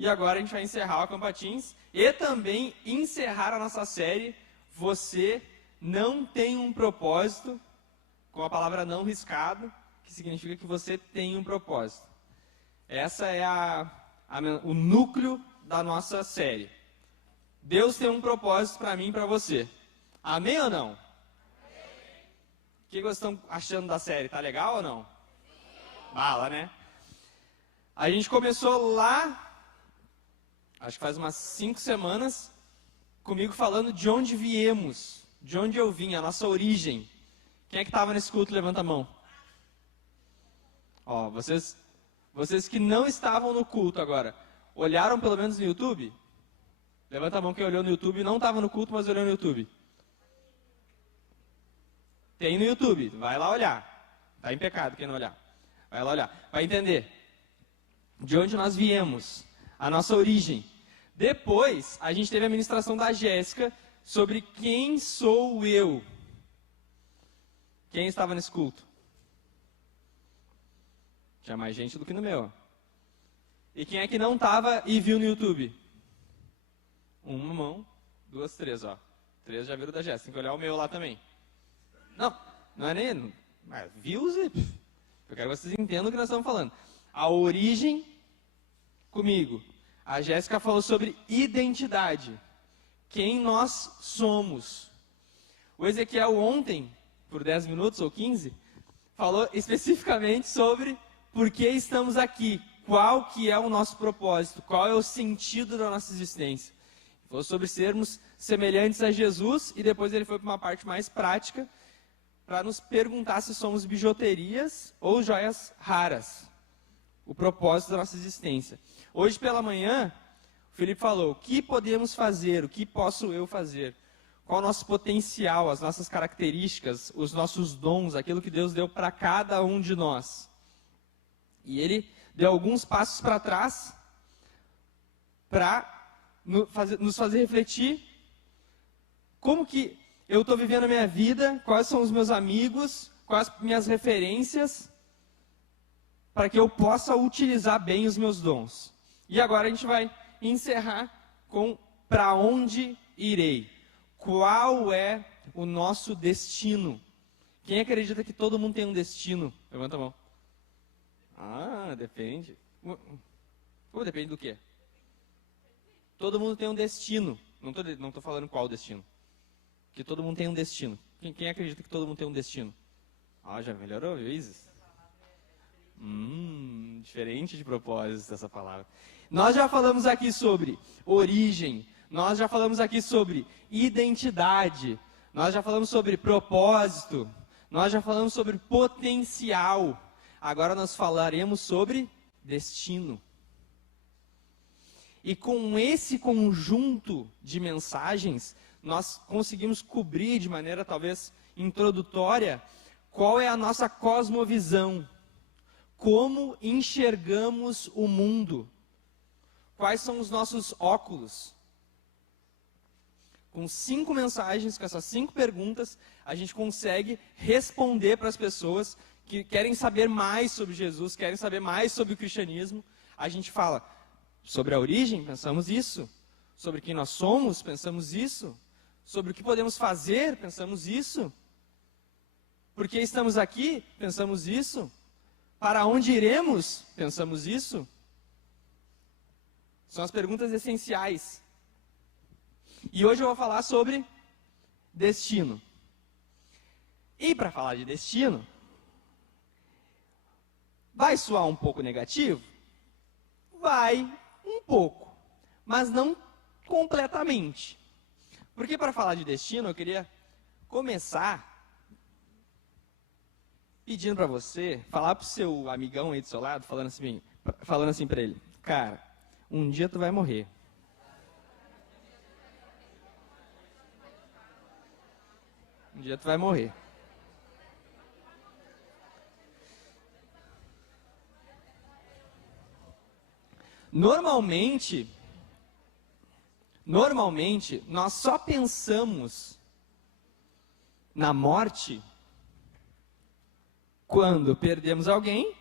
E agora a gente vai encerrar o Acampa Teens e também encerrar a nossa série Você Não Tem um Propósito, com a palavra não riscado, que significa que você tem um propósito. Essa é o núcleo da nossa série. Deus tem um propósito para mim e para você. Amém ou não? O que vocês estão achando da série? Tá legal ou não? Bala, né? A gente começou lá, acho que faz umas 5 semanas, comigo falando de onde viemos, de onde eu vim, a nossa origem. Quem é que estava nesse culto? Levanta a mão. Ó, vocês que não estavam no culto agora, olharam pelo menos no YouTube? Levanta a mão quem olhou no YouTube, não estava no culto, mas olhou no YouTube. Tem no YouTube, vai lá olhar. Está em pecado quem não olhar. Vai lá olhar, vai entender de onde nós viemos, a nossa origem. Depois, a gente teve a ministração da Jéssica sobre quem sou eu. Quem estava nesse culto? Tinha mais gente do que no meu. E quem é que não estava e viu no YouTube? Uma mão, 2, 3, ó. 3 já viram da Jéssica, tem que olhar o meu lá também. Não é nem... Views e... Eu quero que vocês entendam o que nós estamos falando. A origem, comigo. A Jéssica falou sobre identidade. Quem nós somos. O Ezequiel ontem, por 10 minutos ou 15, falou especificamente sobre por que estamos aqui. Qual que é o nosso propósito. Qual é o sentido da nossa existência. Falou sobre sermos semelhantes a Jesus e depois ele foi para uma parte mais prática para nos perguntar se somos bijuterias ou joias raras. O propósito da nossa existência. Hoje pela manhã, o Felipe falou, o que podemos fazer, o que posso eu fazer? Qual o nosso potencial, as nossas características, os nossos dons, aquilo que Deus deu para cada um de nós. E ele deu alguns passos para trás para nos fazer refletir como que eu estou vivendo a minha vida, quais são os meus amigos, quais as minhas referências, para que eu possa utilizar bem os meus dons. E agora a gente vai encerrar com para onde irei. Qual é o nosso destino? Quem acredita que todo mundo tem um destino? Levanta a mão. Depende. Depende do quê? Todo mundo tem um destino. Não estou falando qual destino. Que todo mundo tem um destino. Quem acredita que todo mundo tem um destino? Já melhorou, Isis? Diferente de propósito essa palavra. Nós já falamos aqui sobre origem, nós já falamos aqui sobre identidade, nós já falamos sobre propósito, nós já falamos sobre potencial. Agora nós falaremos sobre destino. E com esse conjunto de mensagens, nós conseguimos cobrir de maneira talvez introdutória qual é a nossa cosmovisão. Como enxergamos o mundo? Quais são os nossos óculos? Com 5 mensagens, com essas 5 perguntas, a gente consegue responder para as pessoas que querem saber mais sobre Jesus, querem saber mais sobre o cristianismo. A gente fala sobre a origem, pensamos isso. Sobre quem nós somos, pensamos isso. Sobre o que podemos fazer, pensamos isso. Por que estamos aqui, pensamos isso. Para onde iremos? Pensamos isso? São as perguntas essenciais. E hoje eu vou falar sobre destino. E para falar de destino, vai soar um pouco negativo? Vai um pouco, mas não completamente. Porque para falar de destino, eu queria começar pedindo para você, falar para o seu amigão aí do seu lado, falando assim para ele, cara, um dia tu vai morrer. Um dia tu vai morrer. Normalmente, nós só pensamos na morte quando perdemos alguém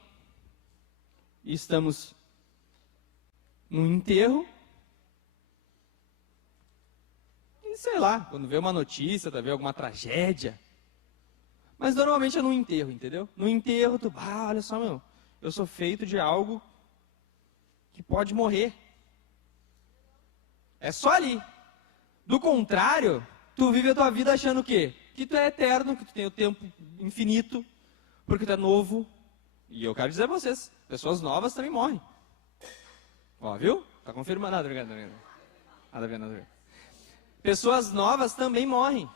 e estamos no enterro, e sei lá, quando vê uma notícia, vê alguma tragédia. Mas normalmente é no enterro, entendeu? No enterro, olha só, meu, eu sou feito de algo que pode morrer. É só ali. Do contrário, tu vive a tua vida achando o quê? Que tu é eterno, que tu tem o tempo infinito, porque tu é novo. E eu quero dizer a vocês, pessoas novas também morrem. Ó, viu? Tá confirmando. Nada a ver. Pessoas novas também morrem.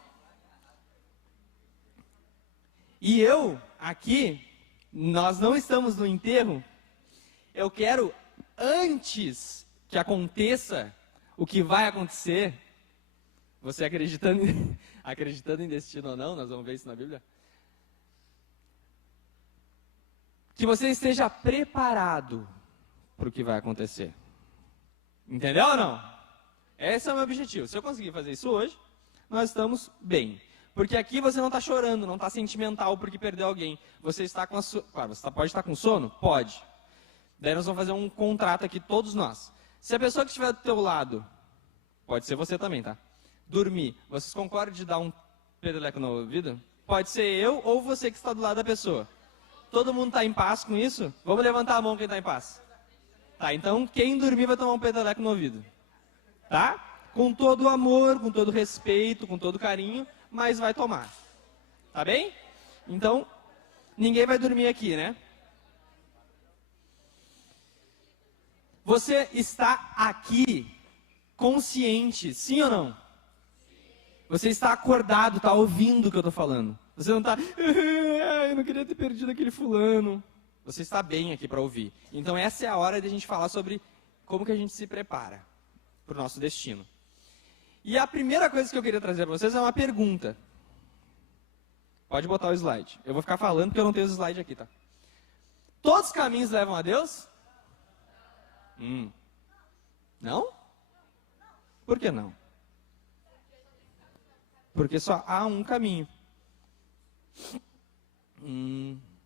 E eu, aqui, nós não estamos no enterro. Eu quero, antes que aconteça o que vai acontecer, você acreditando em destino ou não, nós vamos ver isso na Bíblia, que você esteja preparado para o que vai acontecer. Entendeu ou não? Esse é o meu objetivo. Se eu conseguir fazer isso hoje, nós estamos bem. Porque aqui você não está chorando, não está sentimental porque perdeu alguém. Você está com a sua... Claro, você pode estar com sono? Pode. Daí nós vamos fazer um contrato aqui, todos nós. Se a pessoa que estiver do teu lado, pode ser você também, tá? Dormir, vocês concordam de dar um peteleco no ouvido? Pode ser eu ou você que está do lado da pessoa. Todo mundo está em paz com isso? Vamos levantar a mão quem está em paz. Tá, então quem dormir vai tomar um peteleco no ouvido. Tá? Com todo o amor, com todo o respeito, com todo o carinho, mas vai tomar. Tá bem? Então, ninguém vai dormir aqui, né? Você está aqui consciente, sim ou não? Você está acordado, está ouvindo o que eu estou falando. Você não está, eu não queria ter perdido aquele fulano. Você está bem aqui para ouvir. Então essa é a hora de a gente falar sobre como que a gente se prepara para o nosso destino. E a primeira coisa que eu queria trazer para vocês é uma pergunta. Pode botar o slide. Eu vou ficar falando porque eu não tenho os slides aqui, tá? Todos os caminhos levam a Deus? Não? Por que não? Porque só há um caminho.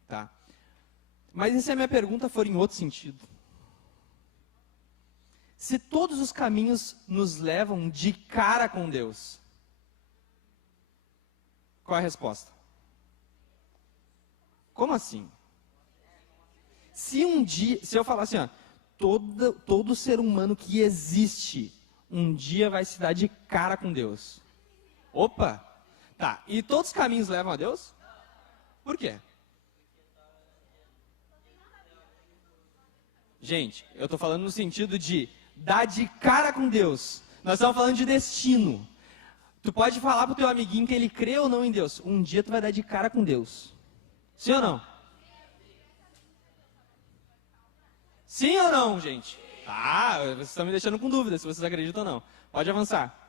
Tá. Mas e se a minha pergunta for em outro sentido? Se todos os caminhos nos levam de cara com Deus, qual é a resposta? Como assim? Se eu falar assim, ó, todo ser humano que existe, um dia vai se dar de cara com Deus. Opa! Tá, e todos os caminhos levam a Deus? Por quê? Gente, eu estou falando no sentido de dar de cara com Deus. Nós estamos falando de destino. Tu pode falar pro teu amiguinho que ele crê ou não em Deus. Um dia tu vai dar de cara com Deus. Sim ou não? Sim ou não, gente? Ah, vocês estão me deixando com dúvida se vocês acreditam ou não. Pode avançar.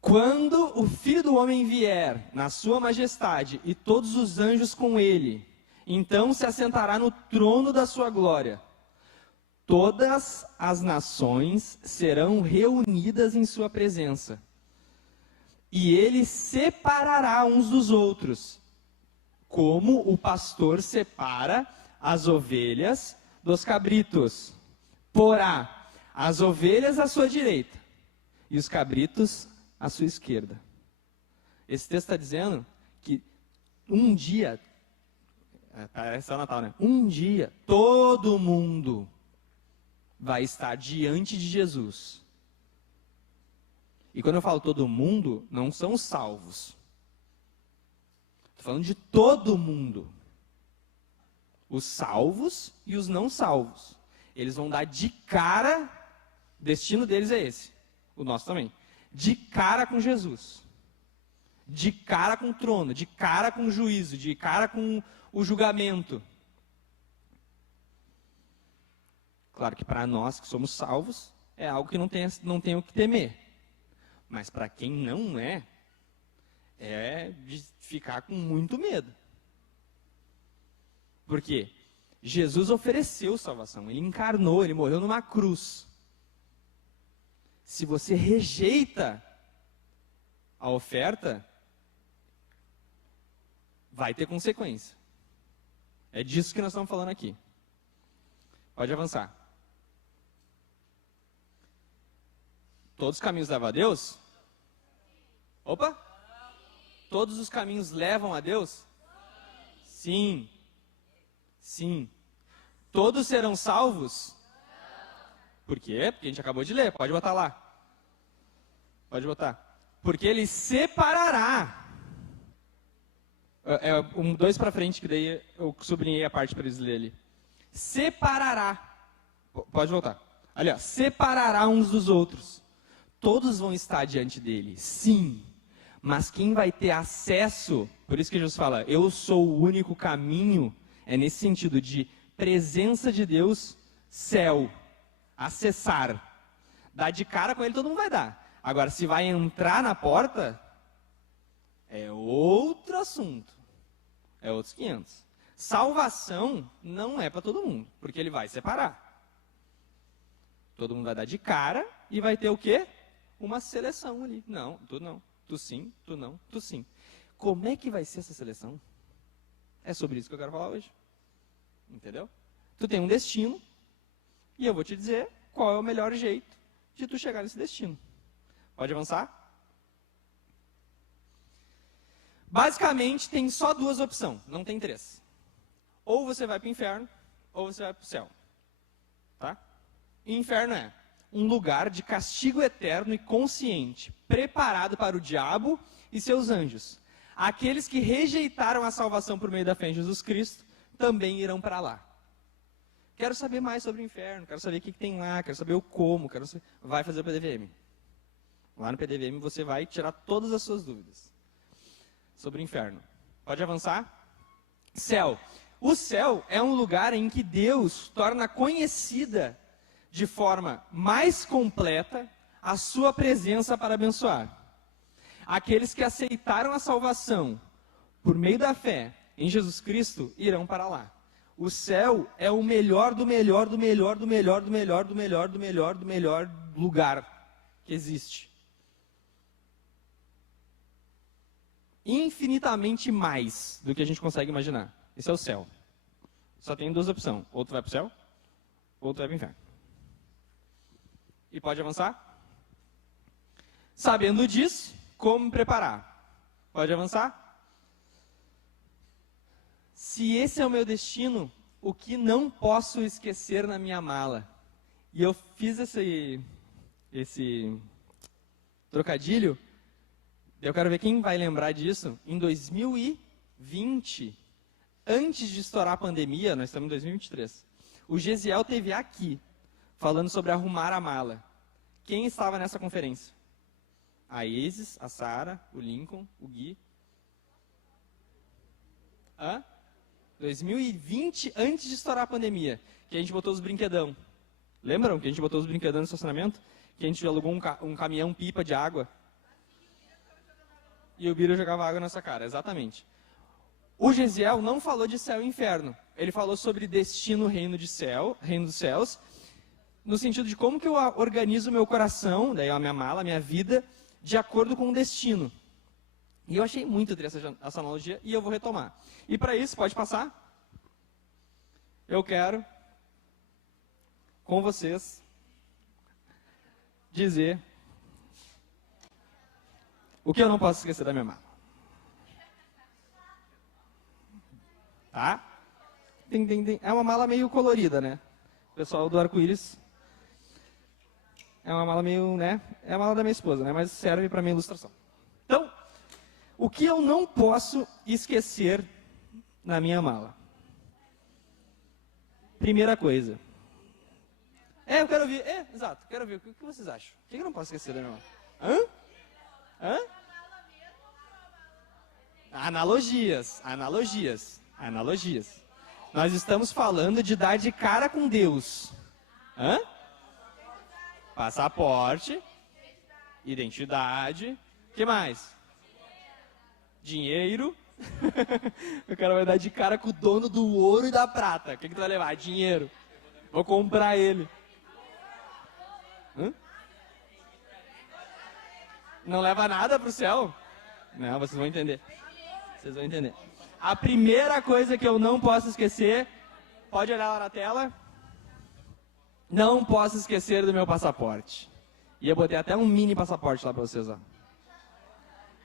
Quando o Filho do Homem vier na sua majestade e todos os anjos com ele, então se assentará no trono da sua glória. Todas as nações serão reunidas em sua presença. E ele separará uns dos outros, como o pastor separa as ovelhas dos cabritos. Porá as ovelhas à sua direita e os cabritos à sua esquerda. Esse texto está dizendo que um dia, parece o Natal, né? Um dia, todo mundo vai estar diante de Jesus. E quando eu falo todo mundo, não são os salvos. Estou falando de todo mundo. Os salvos e os não salvos. Eles vão dar de cara, o destino deles é esse. O nosso também. De cara com Jesus. De cara com o trono, de cara com o juízo, de cara com o julgamento. Claro que para nós que somos salvos, é algo que não tem o que temer. Mas para quem não é de ficar com muito medo. Por quê? Jesus ofereceu salvação, ele encarnou, ele morreu numa cruz. Se você rejeita a oferta, vai ter consequência. É disso que nós estamos falando aqui. Pode avançar. Todos os caminhos levam a Deus? Opa! Todos os caminhos levam a Deus? Sim. Sim. Todos serão salvos? Por quê? Porque a gente acabou de ler, pode botar lá. Pode botar. Porque ele separará. Dois para frente, que daí eu sublinhei a parte para eles lerem. Separará. Pode voltar. Ali, ó. Separará uns dos outros. Todos vão estar diante dele, sim. Mas quem vai ter acesso, por isso que Jesus fala, eu sou o único caminho, é nesse sentido de presença de Deus, céu, acessar. Dar de cara com ele todo mundo vai dar. Agora, se vai entrar na porta, é outro assunto. É outros 500. Salvação não é para todo mundo, porque ele vai separar. Todo mundo vai dar de cara e vai ter o quê? Uma seleção ali. Não, tu não. Tu sim, tu não, tu sim. Como é que vai ser essa seleção? É sobre isso que eu quero falar hoje. Entendeu? Tu tem um destino e eu vou te dizer qual é o melhor jeito de tu chegar nesse destino. Pode avançar? Basicamente, tem só duas opções, não tem três. Ou você vai para o inferno, ou você vai para o céu. Tá? E inferno é um lugar de castigo eterno e consciente, preparado para o diabo e seus anjos. Aqueles que rejeitaram a salvação por meio da fé em Jesus Cristo, também irão para lá. Quero saber mais sobre o inferno, quero saber o que tem lá, quero saber o como, vai fazer o PDVM. Lá no PDVM você vai tirar todas as suas dúvidas sobre o inferno. Pode avançar? Céu. O céu é um lugar em que Deus torna conhecida de forma mais completa a sua presença para abençoar. Aqueles que aceitaram a salvação por meio da fé em Jesus Cristo irão para lá. O céu é o melhor do melhor, do melhor, do melhor, do melhor, do melhor, do melhor, do melhor lugar que existe. Infinitamente mais do que a gente consegue imaginar. Esse é o céu. Só tem duas opções. Ou tu vai para o céu, ou tu vai para o inferno. E pode avançar? Sabendo disso, como me preparar? Pode avançar? Se esse é o meu destino, o que não posso esquecer na minha mala? E eu fiz esse trocadilho, eu quero ver quem vai lembrar disso. Em 2020, antes de estourar a pandemia, nós estamos em 2023, o Gesiel esteve aqui, falando sobre arrumar a mala. Quem estava nessa conferência? A Isis, a Sara, o Lincoln, o Gui. 2020, antes de estourar a pandemia, que a gente botou os brinquedão. Lembram que a gente botou os brinquedão no estacionamento? Que a gente alugou um caminhão pipa de água. E o Biro jogava água na nossa cara, exatamente. O Gesiel não falou de céu e inferno. Ele falou sobre destino, reino dos céus, no sentido de como que eu organizo o meu coração, daí a minha mala, a minha vida, de acordo com o destino. E eu achei muito interessante essa analogia e eu vou retomar. E para isso, pode passar? Eu quero, com vocês, dizer o que eu não posso esquecer da minha mala. Tá? É uma mala meio colorida, né? O pessoal do arco-íris. É uma mala meio, né? É a mala da minha esposa, né? Mas serve para minha ilustração. Então, o que eu não posso esquecer na minha mala? Primeira coisa. Eu quero ouvir. Exato, quero ouvir. O que vocês acham? O que eu não posso esquecer da minha mala? Hã? Analogias. Nós estamos falando de dar de cara com Deus. Passaporte, identidade, o que mais? Dinheiro. O cara vai dar de cara com o dono do ouro e da prata. O que tu vai levar? Dinheiro. Vou comprar ele. Não leva nada pro céu? Não, vocês vão entender. Vocês vão entender. A primeira coisa que eu não posso esquecer, pode olhar lá na tela. Não posso esquecer do meu passaporte. E eu botei até um mini passaporte lá para vocês, ó.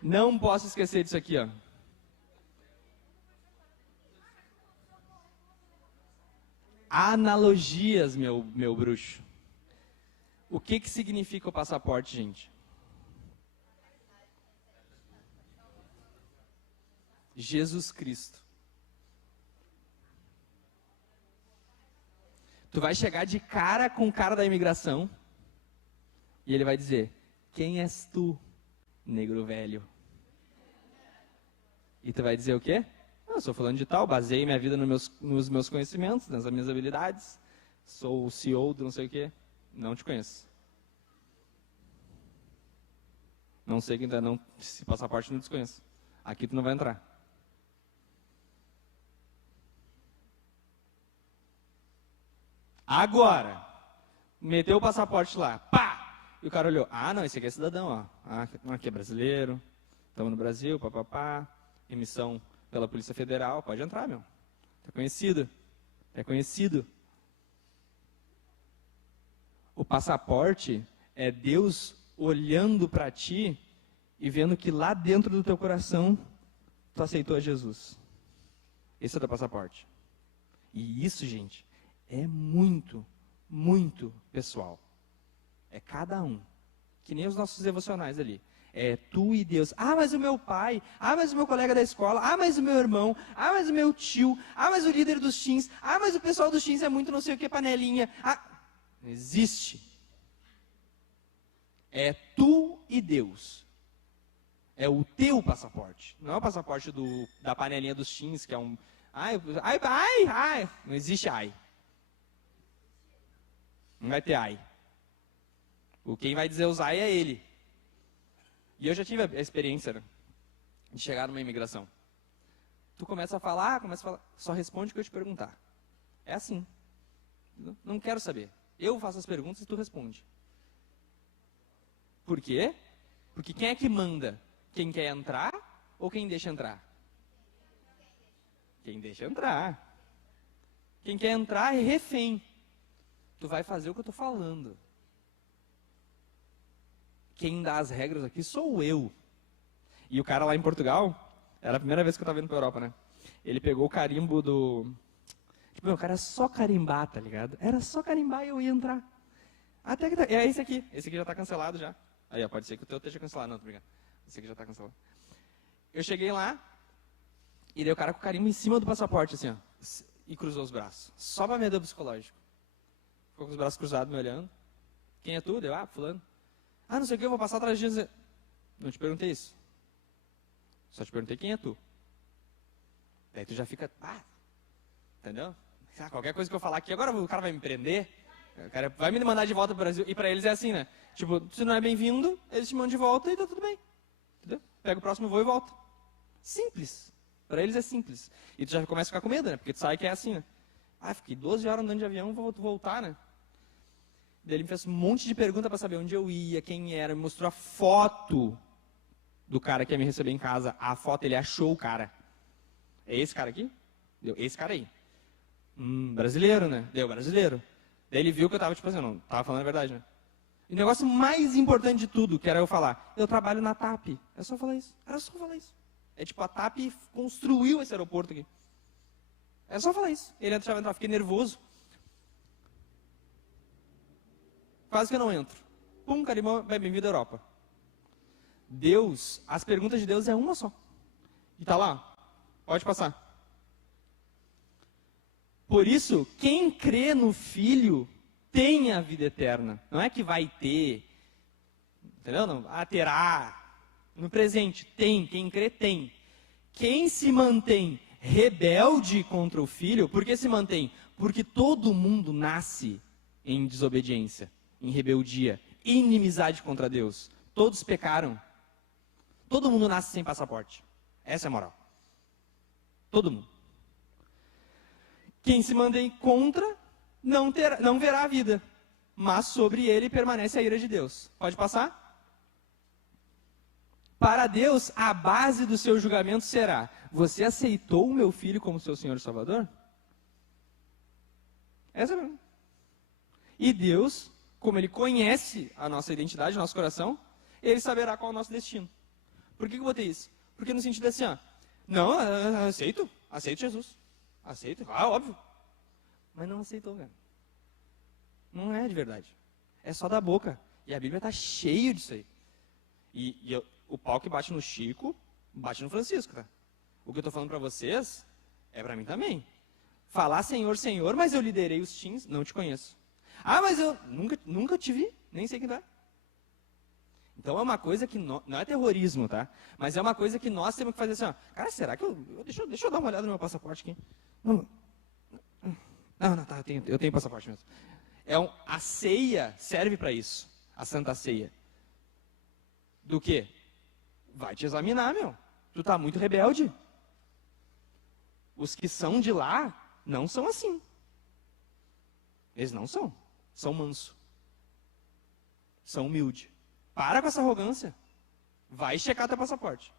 Não posso esquecer disso aqui, ó. Analogias, meu bruxo. O que significa o passaporte, gente? Jesus Cristo. Tu vai chegar de cara com o cara da imigração e ele vai dizer: quem és tu, negro velho? E tu vai dizer o quê? Eu sou falando de tal, baseei minha vida nos meus conhecimentos, nas minhas habilidades, sou o CEO do não sei o quê. Não te conheço. Não sei quem tá, não, se passaporte não desconheço. Aqui tu não vai entrar. Agora, meteu o passaporte lá, pá! E o cara olhou, não, esse aqui é cidadão, ó. Aqui é brasileiro, estamos no Brasil, papapá, emissão pela Polícia Federal, pode entrar, meu. Tá conhecido. É conhecido. O passaporte é Deus olhando para ti e vendo que lá dentro do teu coração tu aceitou a Jesus. Esse é o teu passaporte. E isso, gente, é muito, muito pessoal. É cada um. Que nem os nossos devocionais ali. É tu e Deus. Mas o meu pai. Mas o meu colega da escola. Mas o meu irmão. Mas o meu tio. Mas o líder dos teens. Mas o pessoal dos teens é muito não sei o que, panelinha. Não existe. É tu e Deus. É o teu passaporte. Não é o passaporte da panelinha dos teens, que é um... Ai. Não existe ai. Não vai ter ai. Quem vai dizer os ai é ele. E eu já tive a experiência, né, de chegar numa imigração. Tu começa a falar, só responde o que eu te perguntar. É assim. Não quero saber. Eu faço as perguntas e tu responde. Por quê? Porque quem é que manda? Quem quer entrar ou quem deixa entrar? Quem deixa entrar. Quem quer entrar é refém. Tu vai fazer o que eu estou falando. Quem dá as regras aqui sou eu. E o cara lá em Portugal, era a primeira vez que eu estava indo para a Europa, né? Ele pegou o carimbo do... Tipo, meu, cara, era só carimbar, tá ligado? Era só carimbar e eu ia entrar. Até que... É esse aqui. Esse aqui já está cancelado já. Aí, ó, pode ser que o teu esteja cancelado. Não, tô brincando. Esse aqui já está cancelado. Eu cheguei lá, e daí o cara com o carimbo em cima do passaporte, assim, ó. E cruzou os braços. Só para medo psicológico. Ficou com os braços cruzados me olhando. Quem é tu? Deu, fulano. Não sei o que, eu vou passar atrás de dias. Não te perguntei isso. Só te perguntei quem é tu. Daí tu já fica, entendeu? Qualquer coisa que eu falar aqui, agora o cara vai me prender. O cara vai me mandar de volta para o Brasil. E para eles é assim, né? Tipo, se não é bem-vindo, eles te mandam de volta e tá tudo bem. Entendeu? Pega o próximo voo e volta. Simples. Para eles é simples. E tu já começa a ficar com medo, né? Porque tu sabe que é assim, né? Fiquei 12 horas andando de avião, vou voltar, né? Daí ele me fez um monte de perguntas para saber onde eu ia, quem era, me mostrou a foto do cara que ia me receber em casa. A foto, ele achou o cara. É esse cara aqui? Deu, esse cara aí. Brasileiro, né? Deu, brasileiro. Daí ele viu que eu tava, tipo assim, não tava falando a verdade, né? E o negócio mais importante de tudo, que era eu falar, eu trabalho na TAP. É só falar isso. Era só falar isso. É tipo, a TAP construiu esse aeroporto aqui. É só falar isso. Ele deixava entrar, fiquei nervoso. Quase que eu não entro. Pum, carimbão, bem-vindo à Europa. Deus, as perguntas de Deus é uma só. E tá lá, pode passar. Por isso, quem crê no Filho tem a vida eterna. Não é que vai ter, entendeu? Não, terá. No presente, tem. Quem crê, tem. Quem se mantém rebelde contra o Filho, por que se mantém? Porque todo mundo nasce em desobediência, em rebeldia, inimizade contra Deus. Todos pecaram. Todo mundo nasce sem passaporte. Essa é a moral. Todo mundo. Quem se mantém contra não verá a vida, mas sobre ele permanece a ira de Deus. Pode passar? Para Deus, a base do seu julgamento será: você aceitou o meu filho como seu Senhor e Salvador? Essa mesmo. E Deus como ele conhece a nossa identidade, o nosso coração, ele saberá qual é o nosso destino. Por que eu botei isso? Porque no sentido assim, ó, não, aceito Jesus. Aceito, óbvio. Mas não aceitou, cara. Não é de verdade. É só da boca. E a Bíblia está cheia disso aí. O pau que bate no Chico, bate no Francisco, tá? O que eu estou falando para vocês, é para mim também. Falar Senhor, Senhor, mas eu liderei os teens, não te conheço. Ah, mas eu nunca te vi, nem sei quem tu é. Então é uma coisa que não é terrorismo, tá? Mas é uma coisa que nós temos que fazer assim, ó. Cara, será que deixa eu dar uma olhada no meu passaporte aqui. Não, tá, eu tenho passaporte mesmo. A ceia serve para isso, a Santa Ceia. Do quê? Vai te examinar, meu. Tu tá muito rebelde. Os que são de lá não são assim. Eles não são. São manso. São humilde. Para com essa arrogância. Vai checar teu passaporte.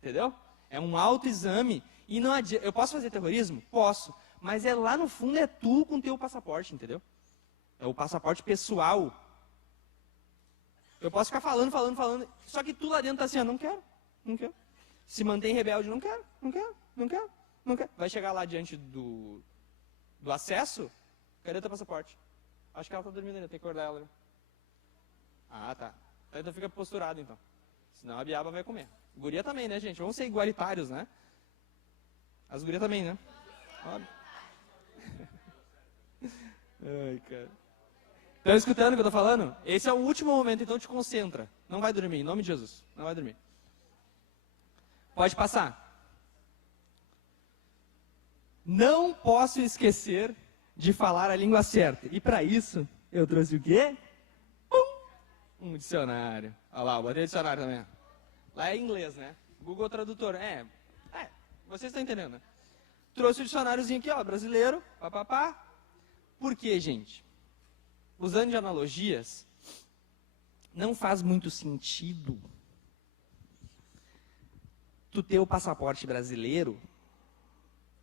Entendeu? É um autoexame. E não adianta. Eu posso fazer terrorismo? Posso. Mas lá no fundo é tu com teu passaporte, entendeu? É o passaporte pessoal. Eu posso ficar falando. Só que tu lá dentro tá assim, ó, não quero. Se mantém rebelde, não quero. Vai chegar lá diante do acesso, cadê teu passaporte? Acho que ela tá dormindo ainda, tem que acordar ela. Né? Ah, tá. Então fica posturado, então. Senão a biaba vai comer. Guria também, né, gente? Vamos ser igualitários, né? As gurias também, né? Óbvio. Ai, cara. Estão escutando o que eu tô falando? Esse é o último momento, então te concentra. Não vai dormir, em nome de Jesus. Não vai dormir. Pode passar. Não posso esquecer de falar a língua certa. E para isso, eu trouxe o quê? Um dicionário. Olha lá, eu botei dicionário também. Lá é inglês, né? Google Tradutor. Vocês estão entendendo, né? Trouxe o dicionáriozinho aqui, ó, brasileiro. Papapá. Por quê, gente? Usando de analogias, não faz muito sentido tu ter o passaporte brasileiro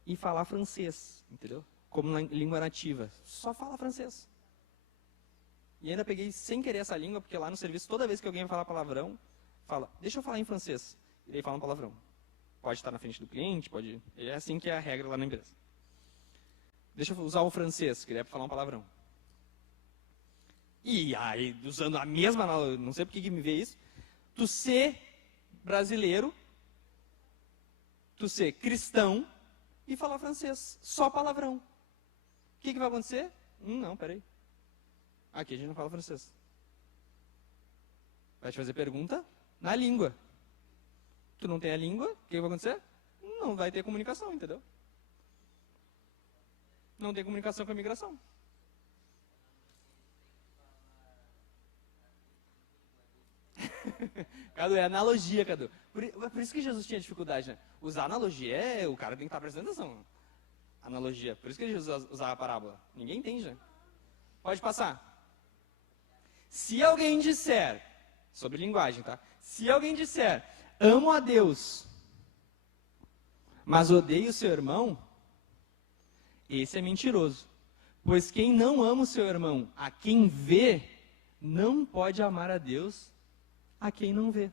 e falar francês, entendeu? Como língua nativa. Só fala francês. E ainda peguei sem querer essa língua, porque lá no serviço, toda vez que alguém vai falar palavrão, fala, deixa eu falar em francês. E daí fala um palavrão. Pode estar na frente do cliente, pode... É assim que é a regra lá na empresa. Deixa eu usar o francês, que daí é para falar um palavrão. E aí, usando a mesma analogia, não sei por que me vê isso, tu ser brasileiro, tu ser cristão e falar francês, só palavrão. O que vai acontecer? Não, peraí. Aqui a gente não fala francês. Vai te fazer pergunta na língua. Tu não tem a língua, o que vai acontecer? Não vai ter comunicação, entendeu? Não tem comunicação com a imigração. Cadu, é analogia, Cadu. Por isso que Jesus tinha dificuldade, né? Usar analogia, o cara tem que estar prestando atenção. Analogia. Por isso que Jesus usava a parábola. Ninguém entende, né? Pode passar. Se alguém disser, sobre linguagem, tá? Se alguém disser, amo a Deus, mas odeio o seu irmão, esse é mentiroso. Pois quem não ama o seu irmão, a quem vê, não pode amar a Deus a quem não vê.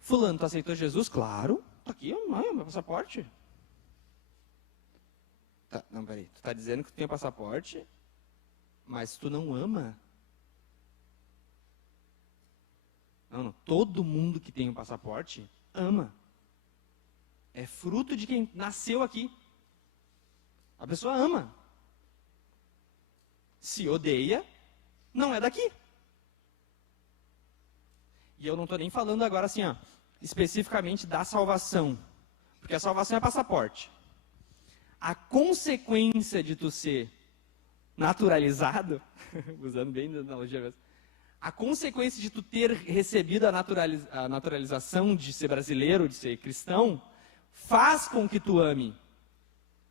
Fulano, tu aceitou Jesus? Claro. Tá aqui, meu passaporte. Tá, não, peraí. Tu tá dizendo que tu tem passaporte, mas tu não ama? Não. Todo mundo que tem um passaporte ama. É fruto de quem nasceu aqui. A pessoa ama. Se odeia, não é daqui. E eu não estou nem falando agora assim, ó, especificamente da salvação. Porque a salvação é passaporte. A consequência de tu ser naturalizado, usando bem a analogia mesmo, a consequência de tu ter recebido a naturalização de ser brasileiro, de ser cristão, faz com que tu ame.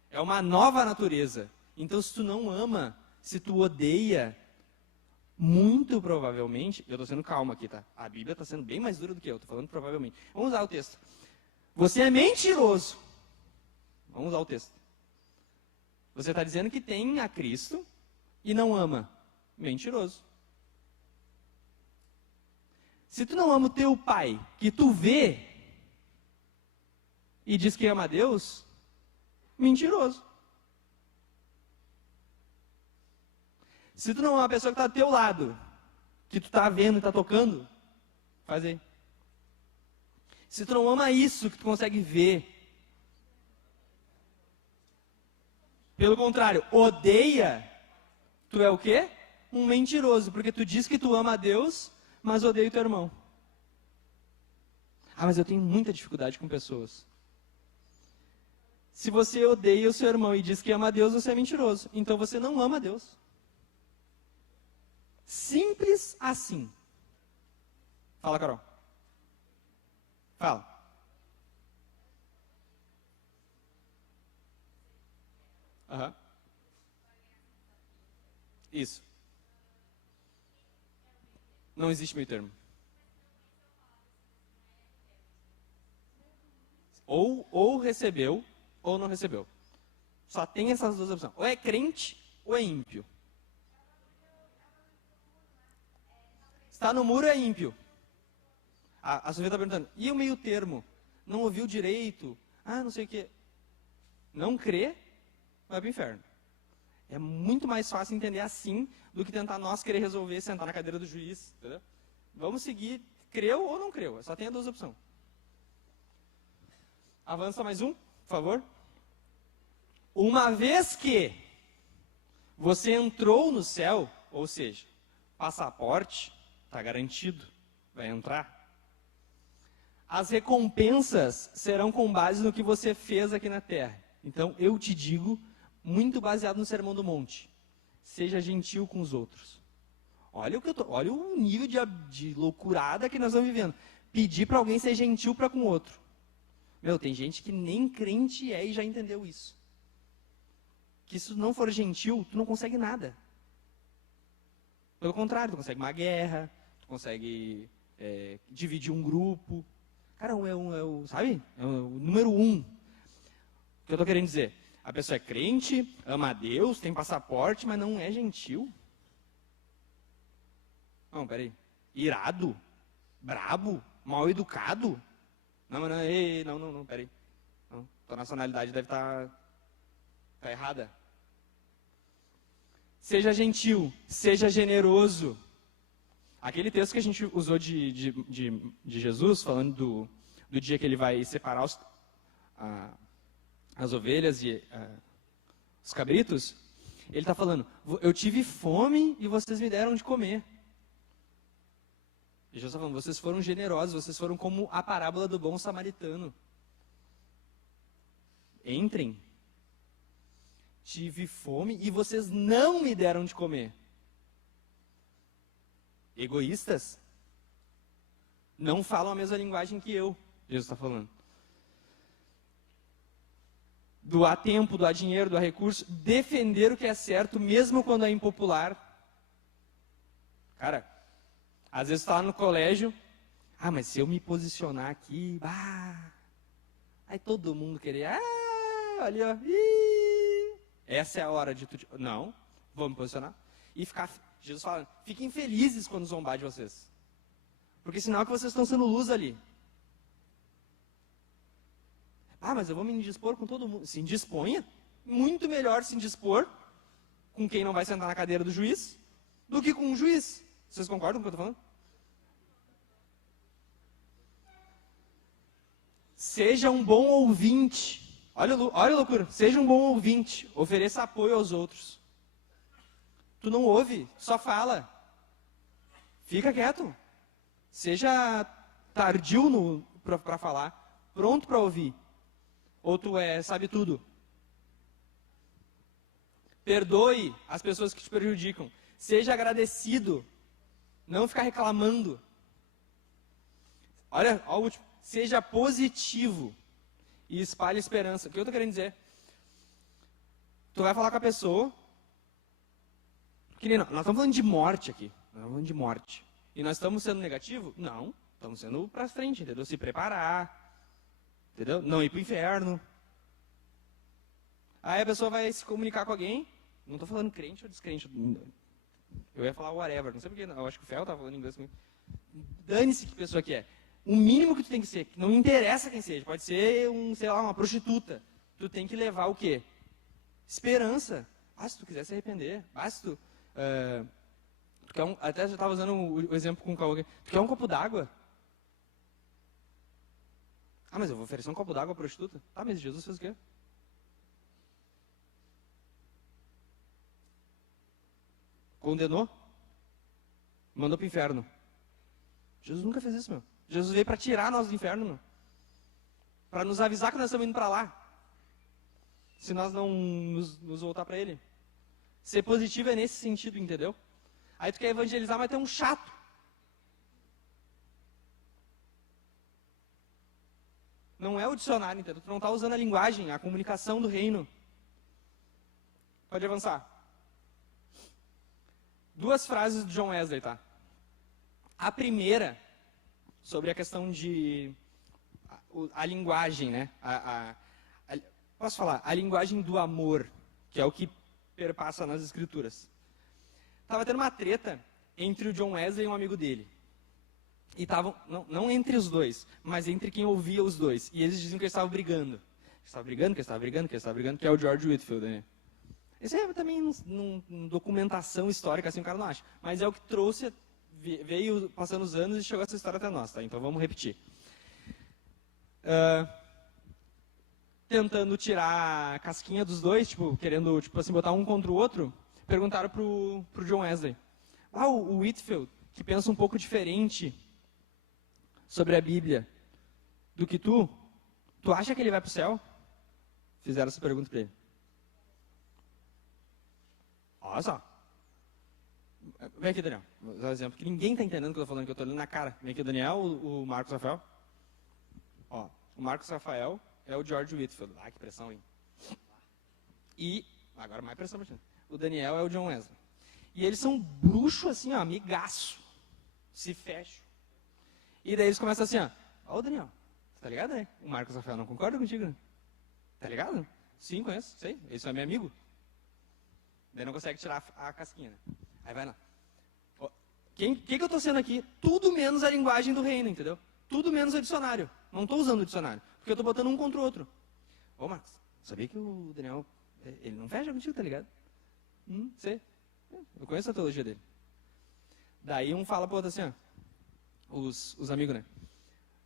É uma nova natureza. Então, se tu não ama, se tu odeia, muito provavelmente, eu estou sendo calmo aqui, tá? A Bíblia está sendo bem mais dura do que eu, estou falando provavelmente. Vamos usar o texto. Você é mentiroso. Vamos usar o texto. Você está dizendo que tem a Cristo, e não ama, mentiroso. Se tu não ama o teu pai, que tu vê, e diz que ama a Deus, mentiroso. Se tu não ama a pessoa que está do teu lado, que tu está vendo e está tocando, faz aí. Se tu não ama isso que tu consegue ver, pelo contrário, odeia, tu é o quê? Um mentiroso, porque tu diz que tu ama a Deus, mas odeia o teu irmão. Ah, mas eu tenho muita dificuldade com pessoas. Se você odeia o seu irmão e diz que ama a Deus, você é mentiroso. Então você não ama a Deus. Simples assim. Fala, Carol. Fala. Aham. Isso. Não existe meio termo. Ou recebeu, ou não recebeu. Só tem essas duas opções. Ou é crente, ou é ímpio. Está no muro, é ímpio. A Sofia está perguntando, e o meio termo? Não ouviu direito? Ah, não sei o quê. Não crê, vai para o inferno. É muito mais fácil entender assim do que tentar nós querer resolver, sentar na cadeira do juiz. Entendeu? Vamos seguir, creu ou não creu. Só tem as duas opções. Avança mais um, por favor. Uma vez que você entrou no céu, ou seja, passaporte, está garantido, vai entrar. As recompensas serão com base no que você fez aqui na terra. Então, eu te digo, muito baseado no Sermão do Monte, seja gentil com os outros. Olha o nível de loucurada que nós estamos vivendo. Pedir para alguém ser gentil para com o outro. Meu, tem gente que nem crente é e já entendeu isso. Que se tu não for gentil, tu não consegue nada. Pelo contrário, tu consegue uma guerra, tu consegue dividir um grupo. Cara, sabe? É o número 1. O que eu estou querendo dizer? A pessoa é crente, ama a Deus, tem passaporte, mas não é gentil. Não, peraí. Irado? Brabo? Mal educado? Não, peraí. Não, tua nacionalidade deve estar errada. Seja gentil, seja generoso. Aquele texto que a gente usou de Jesus, falando do dia que ele vai separar as ovelhas e os cabritos, ele está falando, eu tive fome e vocês me deram de comer. E Jesus está falando, vocês foram generosos, vocês foram como a parábola do bom samaritano. Entrem. Tive fome e vocês não me deram de comer. Egoístas? Não falam a mesma linguagem que eu, Jesus está falando. Doar tempo, doar dinheiro, doar recurso, defender o que é certo, mesmo quando é impopular. Cara, às vezes tu está no colégio, mas se eu me posicionar aqui, aí todo mundo querer, ali ó, essa é a hora de tu... Não, vou me posicionar. E ficar, Jesus fala, fiquem felizes quando zombar de vocês. Porque sinal que vocês estão sendo luz ali. Mas eu vou me indispor com todo mundo. Se indisponha. Muito melhor se indispor com quem não vai sentar na cadeira do juiz do que com o juiz. Vocês concordam com o que eu estou falando? Seja um bom ouvinte. Olha a loucura. Seja um bom ouvinte. Ofereça apoio aos outros. Tu não ouve, só fala. Fica quieto. Seja tardio para falar. Pronto para ouvir. Ou tu sabe tudo. Perdoe as pessoas que te prejudicam. Seja agradecido. Não ficar reclamando. Olha o último. Seja positivo. E espalhe esperança. O que eu estou querendo dizer? Tu vai falar com a pessoa. Nós estamos falando de morte aqui. Nós estamos falando de morte. E nós estamos sendo negativo? Não. Estamos sendo para frente, entendeu? Se preparar. Entendeu? Não ir para o inferno. Aí a pessoa vai se comunicar com alguém, Não estou falando crente ou descrente. Eu ia falar whatever, não sei porque, eu acho que o Fel estava falando inglês comigo. Dane-se que pessoa que é. O mínimo que tu tem que ser, que não interessa quem seja, pode ser uma prostituta. Tu tem que levar o quê? Esperança. Se tu quiser se arrepender. Se tu... tu quer até já estava usando o exemplo com o Cauã. Tu quer um copo d'água? Mas eu vou oferecer um copo d'água à prostituta? Mas Jesus fez o quê? Condenou? Mandou para o inferno. Jesus nunca fez isso, meu. Jesus veio para tirar nós do inferno, meu. Para nos avisar que nós estamos indo para lá. Se nós não nos voltar para Ele. Ser positivo é nesse sentido, entendeu? Aí tu quer evangelizar, mas tu é um chato. Não é o dicionário, entendeu? Tu não está usando a linguagem, a comunicação do reino. Pode avançar. 2 frases do John Wesley, tá? A primeira, sobre a questão de... a linguagem, né? Posso falar? A linguagem do amor, que é o que perpassa nas escrituras. Estava tendo uma treta entre o John Wesley e um amigo dele. E estavam, não entre os dois, mas entre quem ouvia os dois. E eles diziam que eles estavam brigando. Que é o George Whitefield, né? Isso é também uma documentação histórica, assim, o cara não acha. Mas é o que trouxe, veio passando os anos e chegou essa história até nós, tá? Então vamos repetir. Tentando tirar a casquinha dos dois, querendo, assim, botar um contra o outro, perguntaram pro John Wesley. O Whitefield, que pensa um pouco diferente sobre a Bíblia do que tu acha que ele vai para o céu? Fizeram essa pergunta para ele. Olha só. Vem aqui, Daniel. Vou dar um exemplo, que ninguém está entendendo o que eu estou falando, que eu estou olhando na cara. Vem aqui o Daniel, o Marcos Rafael. O Marcos Rafael é o George Whitefield. Que pressão, hein? E, agora mais pressão. O Daniel é o John Wesley. E eles são bruxos assim, amigaço. Se fecham. E daí eles começam assim, ó, Daniel, tá ligado, né? O Marcos Rafael não concorda contigo, né? Tá ligado? Sim, conheço, sei. Esse é meu amigo. Daí não consegue tirar a casquinha, né? Aí vai lá. Quem que eu tô sendo aqui? Tudo menos a linguagem do reino, entendeu? Tudo menos o dicionário. Não tô usando o dicionário. Porque eu tô botando um contra o outro. Marcos, sabia que o Daniel, ele não fecha contigo, tá ligado? Sei. Eu conheço a teologia dele. Daí um fala pro outro assim, os amigos, né?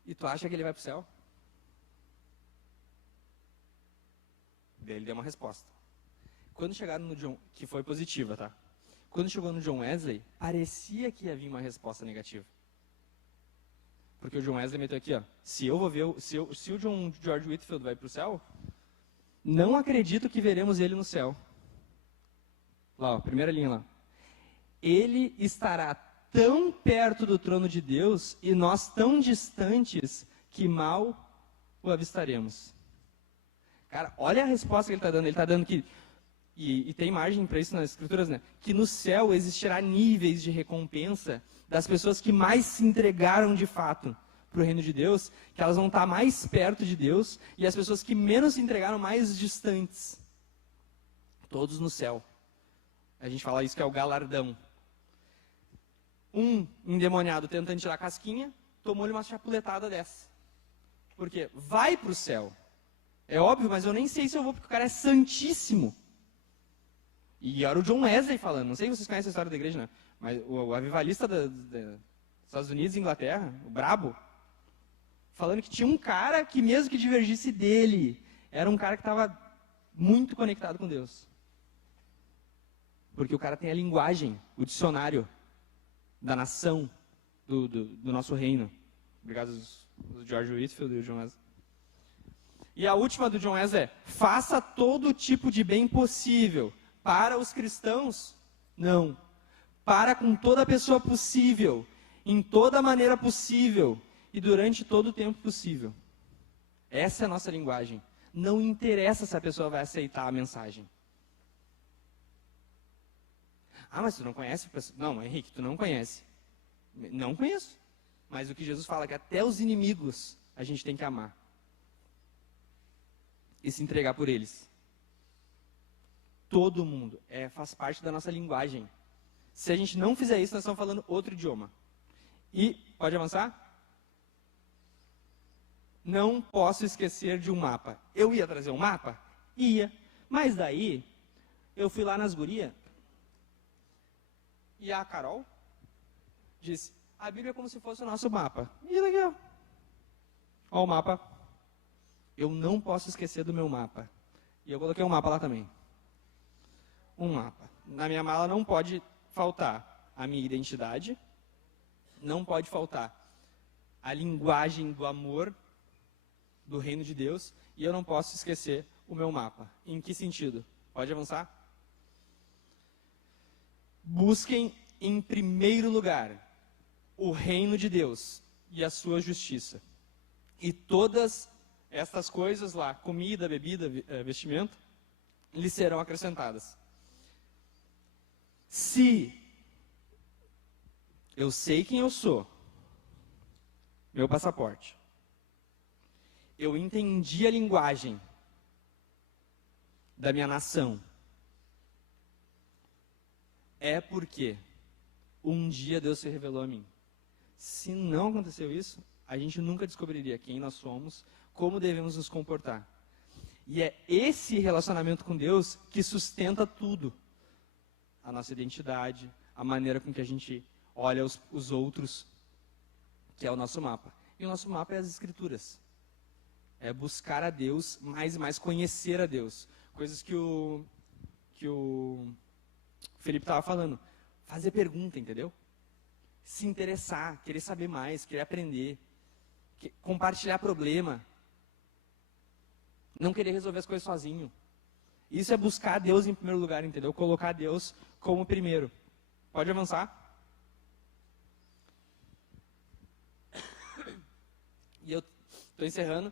E tu acha que ele vai pro céu? Daí ele deu uma resposta. Quando chegaram no John, que foi positiva, tá? Quando chegou no John Wesley, parecia que ia vir uma resposta negativa. Porque o John Wesley meteu aqui, se o George Whitefield vai pro céu, não acredito que veremos ele no céu. Lá, primeira linha lá. Ele estará tão perto do trono de Deus e nós tão distantes que mal o avistaremos. Cara, olha a resposta que ele está dando. Ele está dando que, e tem margem para isso nas escrituras, né? Que no céu existirá níveis de recompensa das pessoas que mais se entregaram de fato para o reino de Deus, que elas vão estar mais perto de Deus, e as pessoas que menos se entregaram mais distantes. Todos no céu. A gente fala isso que é o galardão. Um endemoniado tentando tirar a casquinha, tomou-lhe uma chapuletada dessa. Por quê? Vai para o céu. É óbvio, mas eu nem sei se eu vou, porque o cara é santíssimo. E era o John Wesley falando. Não sei se vocês conhecem a história da igreja, né? Mas o avivalista dos Estados Unidos e Inglaterra, o brabo, falando que tinha um cara que, mesmo que divergisse dele, era um cara que estava muito conectado com Deus. Porque o cara tem a linguagem, o dicionário da nação, do nosso reino. Obrigado ao George Whitefield e ao John Wesley. E a última do John Wesley é: faça todo tipo de bem possível. Para os cristãos, não. Para com toda pessoa possível, em toda maneira possível e durante todo o tempo possível. Essa é a nossa linguagem. Não interessa se a pessoa vai aceitar a mensagem. Mas tu não conhece? Não, Henrique, tu não conhece. Não conheço. Mas o que Jesus fala é que até os inimigos a gente tem que amar. E se entregar por eles. todo mundo. Faz parte da nossa linguagem. Se a gente não fizer isso, nós estamos falando outro idioma. E, pode avançar? Não posso esquecer de um mapa. Eu ia trazer um mapa? Ia. Mas daí, eu fui lá nas gurias, e a Carol disse, a Bíblia é como se fosse o nosso mapa. E daqui, ó. Ó o mapa. Eu não posso esquecer do meu mapa. E eu coloquei um mapa lá também. Um mapa. Na minha mala não pode faltar a minha identidade, não pode faltar a linguagem do amor, do reino de Deus, e eu não posso esquecer o meu mapa. Em que sentido? Pode avançar? Busquem em primeiro lugar o reino de Deus e a sua justiça. E todas estas coisas lá, comida, bebida, vestimento, lhes serão acrescentadas. Se eu sei quem eu sou, meu passaporte, eu entendi a linguagem da minha nação, é porque um dia Deus se revelou a mim. Se não aconteceu isso, a gente nunca descobriria quem nós somos, como devemos nos comportar. E é esse relacionamento com Deus que sustenta tudo. A nossa identidade, a maneira com que a gente olha os outros, que é o nosso mapa. E o nosso mapa é as Escrituras. É buscar a Deus, mais e mais conhecer a Deus. Coisas que o Felipe estava falando. Fazer pergunta, entendeu? Se interessar, querer saber mais, querer aprender. Compartilhar problema. Não querer resolver as coisas sozinho. Isso é buscar Deus em primeiro lugar, entendeu? Colocar Deus como primeiro. Pode avançar? E eu estou encerrando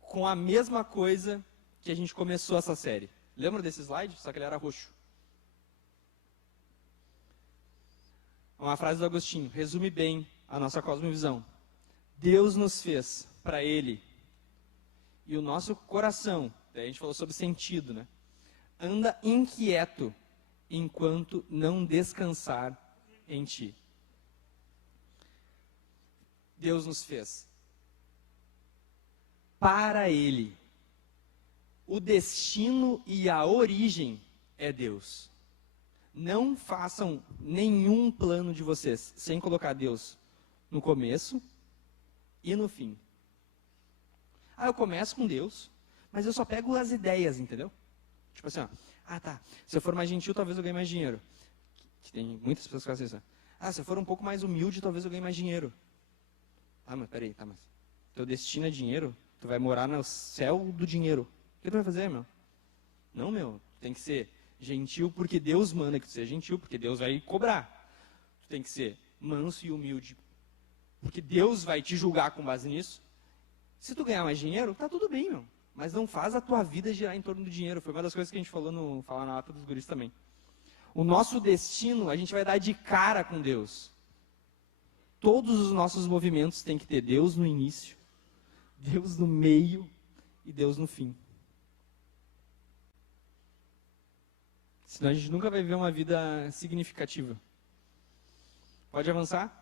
com a mesma coisa que a gente começou essa série. Lembra desse slide? Só que ele era roxo. Uma frase do Agostinho, resume bem a nossa cosmovisão. Deus nos fez para Ele. E o nosso coração, daí a gente falou sobre sentido, né? Anda inquieto enquanto não descansar em Ti. Deus nos fez para Ele. O destino e a origem é Deus. Não façam nenhum plano de vocês sem colocar Deus no começo e no fim. Eu começo com Deus, mas eu só pego as ideias, entendeu? Tipo assim, tá, se eu for mais gentil, talvez eu ganhe mais dinheiro. Que tem muitas pessoas que fazem isso. Se eu for um pouco mais humilde, talvez eu ganhe mais dinheiro. Mas peraí, mas teu destino é dinheiro? Tu vai morar no céu do dinheiro. O que tu vai fazer, meu? Não, meu, tem que ser gentil porque Deus manda que tu seja gentil, porque Deus vai cobrar. Tu tem que ser manso e humilde, porque Deus vai te julgar com base nisso. Se tu ganhar mais dinheiro, tá tudo bem, meu. Mas não faz a tua vida girar em torno do dinheiro. Foi uma das coisas que a gente falou no Falar na Lata dos Guris também. O nosso destino, a gente vai dar de cara com Deus. Todos os nossos movimentos têm que ter Deus no início, Deus no meio e Deus no fim. Senão a gente nunca vai viver uma vida significativa. Pode avançar?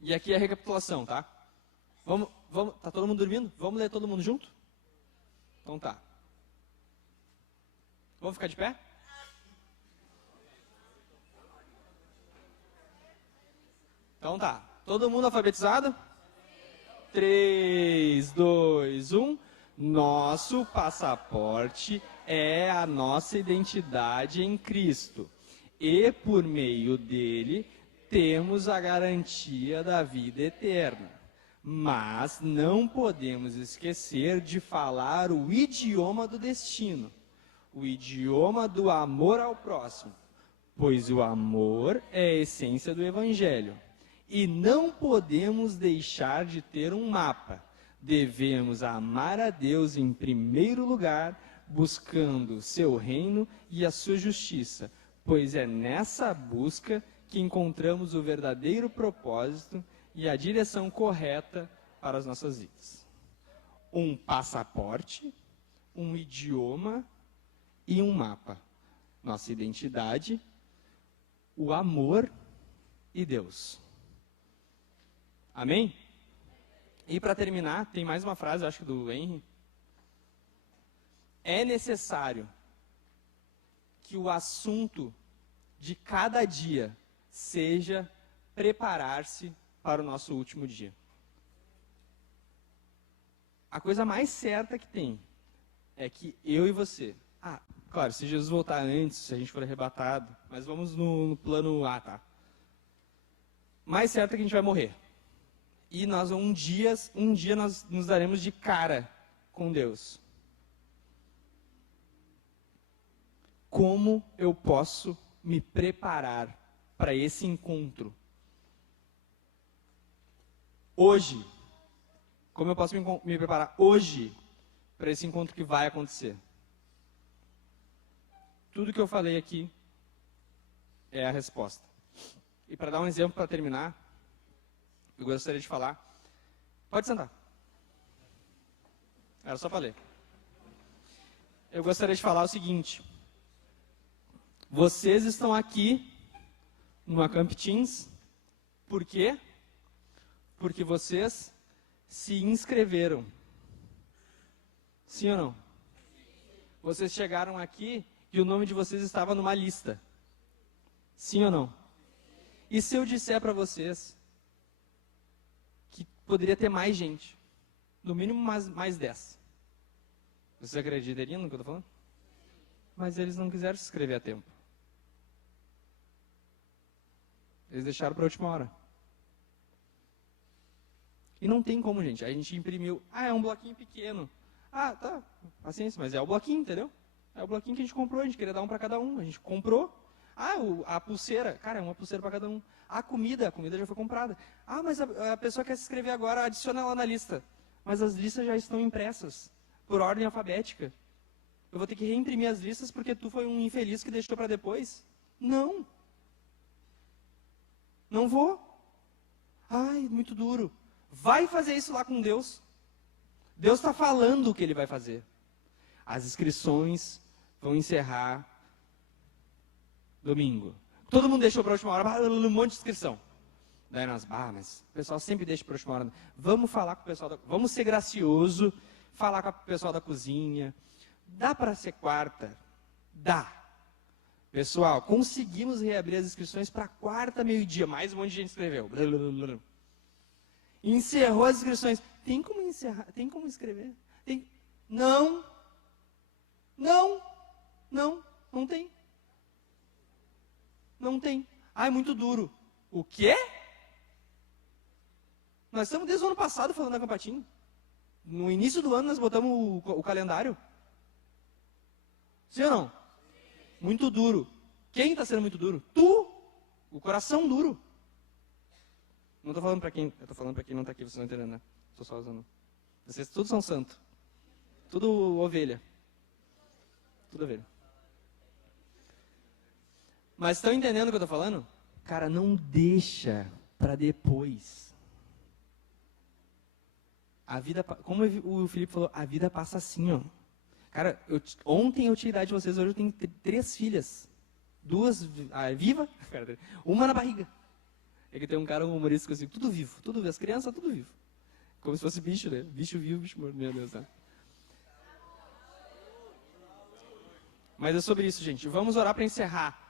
E aqui é a recapitulação, tá? Vamos, tá todo mundo dormindo? Vamos ler todo mundo junto? Então tá. Vamos ficar de pé? Então tá. Todo mundo alfabetizado? 3, 2, 1. Nosso passaporte é a nossa identidade em Cristo. E por meio dele temos a garantia da vida eterna. Mas não podemos esquecer de falar o idioma do destino, o idioma do amor ao próximo, pois o amor é a essência do Evangelho. E não podemos deixar de ter um mapa. Devemos amar a Deus em primeiro lugar, buscando seu reino e a sua justiça, pois é nessa busca que encontramos o verdadeiro propósito e a direção correta para as nossas vidas. Um passaporte, um idioma e um mapa. Nossa identidade, o amor e Deus. Amém? E para terminar, tem mais uma frase, acho que do Henry. É necessário que o assunto de cada dia seja preparar-se para o nosso último dia. A coisa mais certa que tem é que eu e você... claro, se Jesus voltar antes, se a gente for arrebatado, mas vamos no plano A, tá? Mais certo é que a gente vai morrer. E nós um dia nós nos daremos de cara com Deus. Como eu posso me preparar para esse encontro? Hoje. Como eu posso me preparar hoje para esse encontro que vai acontecer? Tudo que eu falei aqui é a resposta. E para dar um exemplo para terminar, eu gostaria de falar. Pode sentar. Era só para ler. Eu gostaria de falar o seguinte. Vocês estão aqui no Acamp Teens. Por quê? Porque vocês se inscreveram. Sim ou não? Vocês chegaram aqui e o nome de vocês estava numa lista. Sim ou não? E se eu disser para vocês que poderia ter mais gente? No mínimo mais 10. Vocês acreditariam no que eu estou falando? Mas eles não quiseram se inscrever a tempo. Eles deixaram para a última hora. E não tem como, gente. A gente imprimiu. É um bloquinho pequeno. Tá. Paciência, mas é o bloquinho, entendeu? É o bloquinho que a gente comprou. A gente queria dar um para cada um. A gente comprou. A pulseira. Cara, é uma pulseira para cada um. A comida já foi comprada. Mas a pessoa quer se inscrever agora, adiciona ela na lista. Mas as listas já estão impressas. Por ordem alfabética. Eu vou ter que reimprimir as listas porque tu foi um infeliz que deixou para depois? Não. Não vou. Muito duro. Vai fazer isso lá com Deus. Deus está falando o que Ele vai fazer. As inscrições vão encerrar domingo. Todo mundo deixou para a última hora, um monte de inscrição. Daí nós, mas o pessoal sempre deixa para a última hora. Vamos falar com o pessoal, vamos ser gracioso, falar com o pessoal da cozinha. Dá para ser quarta? Dá. Pessoal, conseguimos reabrir as inscrições para quarta, meio-dia. Mais um monte de gente inscreveu. Encerrou as inscrições. Tem como encerrar? Tem como inscrever? Não tem. Não tem. É muito duro. O quê? Nós estamos desde o ano passado falando da Campatim. No início do ano nós botamos o calendário. Sim ou não? Muito duro. Quem está sendo muito duro? Tu! O coração duro. Não estou falando para quem. Eu estou falando para quem não está aqui, vocês não entendem, né? Estou só usando. Vocês todos são santos. Tudo ovelha. Tudo ovelha. Mas estão entendendo o que eu estou falando? Cara, não deixa para depois. A vida, como o Felipe falou, a vida passa assim, ó. Cara, ontem eu tinha a idade de vocês, hoje eu tenho 3 filhas. 2 viva, uma na barriga. É que tem um cara humorístico assim, tudo vivo, as crianças, tudo vivo. Como se fosse bicho, né? Bicho vivo, bicho morto, meu Deus, né? Mas é sobre isso, gente. Vamos orar para encerrar.